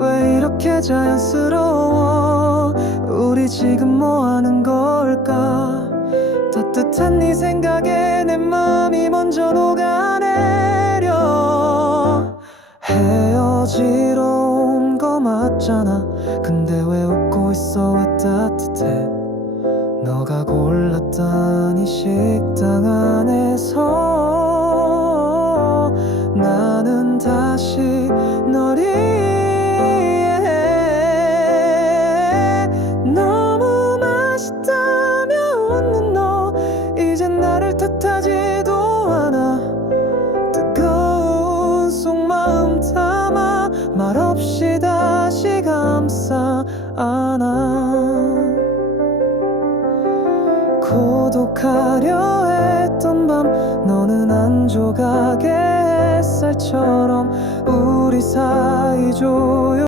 왜 이렇게 자연스러워? 우리 지금 뭐 하는 걸까? 따뜻한 네 생각에 내 맘이 먼저 녹아내려. 헤어지러 온 거 맞잖아. 근데 왜 웃고 있어? 왜 따뜻해? 너가 골랐던 이 식당 안에서 나 맛있다며 웃는 너. 이제 나를 탓하지도 않아. 뜨거운 속마음 담아 말없이 다시 감싸 안아. 고독하려 했던 밤 너는 한 조각의 햇살처럼 우리 사이 조용